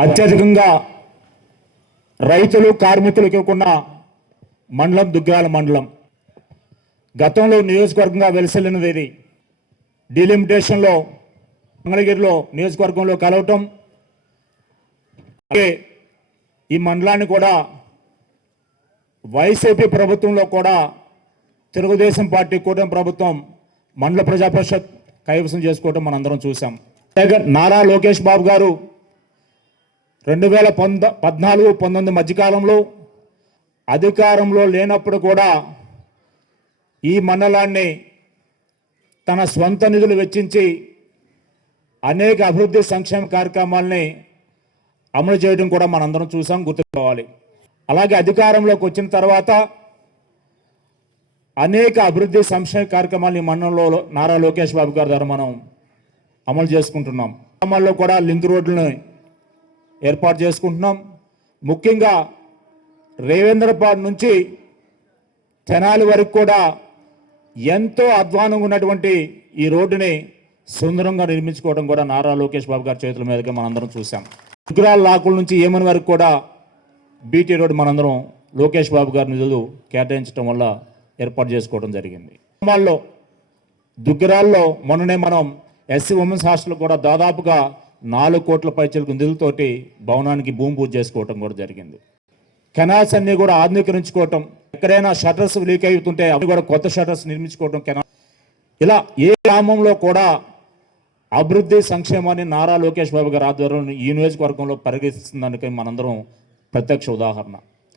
అత్యధికంగా రైతులు కార్మికులకు ఇవ్వకున్న మండలం దుగ్గాల మండలం. గతంలో నియోజకవర్గంగా వెలిసెల్లినది ఇది. డిలిమిటేషన్లో మంగళగిరిలో నియోజకవర్గంలో కలవటం, అలాగే ఈ మండలాన్ని కూడా వైసీపీ ప్రభుత్వంలో కూడా తెలుగుదేశం పార్టీ కూటమి ప్రభుత్వం మండల ప్రజా పరిషత్ కైవసం చేసుకోవటం మనందరం చూసాం. నారా లోకేష్ బాబు గారు 2014-19 మధ్యకాలంలో అధికారంలో లేనప్పుడు కూడా ఈ మండలాన్ని తన స్వంత నిధులు వెచ్చించి అనేక అభివృద్ధి సంక్షేమ కార్యక్రమాలని అమలు చేయడం కూడా మనందరం చూసాం, గుర్తుకోవాలి. అలాగే అధికారంలోకి వచ్చిన తర్వాత అనేక అభివృద్ధి సంక్షేమ కార్యక్రమాలు ఈ మండలంలో నారా లోకేష్ బాబు గారి ద్వారా మనం అమలు చేసుకుంటున్నాం. గ్రామాల్లో కూడా లింక్ రోడ్లను ఏర్పాటు చేసుకుంటున్నాం. ముఖ్యంగా రేవేంద్రపాడు నుంచి తెనాలి వరకు కూడా ఎంతో అధ్వానంగా ఉన్నటువంటి ఈ రోడ్డుని సుందరంగా నిర్మించుకోవడం కూడా నారా లోకేష్ బాబు గారి చేతుల మీదుగా మనందరం చూసాం. ఉగ్రాల లాకుల నుంచి ఏమని వరకు కూడా బీటీ రోడ్డు మనందరం లోకేష్ బాబు గారి నిధులు కేటాయించడం వల్ల ఏర్పాటు చేసుకోవడం జరిగింది. గ్రామాల్లో దుగ్గరాల్లో మొన్ననే మనం ఎస్సీ ఉమెన్స్ హాస్టల్ కూడా దాదాపుగా 4 కోట్ల పైచలకు నిధులతోటి భవనానికి భూమి పూజ చేసుకోవటం కూడా జరిగింది. కెనాల్స్ అన్నీ కూడా ఆధునీకరించుకోవటం, ఎక్కడైనా షట్టర్స్ లీక్ అవుతుంటే అవి కూడా కొత్త షట్టర్స్ నిర్మించుకోవటం, కెనాల్ ఇలా ఏ గ్రామంలో కూడా అభివృద్ధి సంక్షేమాన్ని నారా లోకేష్ బాబు గారి ఆధ్వర్యంలో ఈ నియోజకవర్గంలో పరిగణిస్తుందానికి మనందరం ప్రత్యక్ష ఉదాహరణ.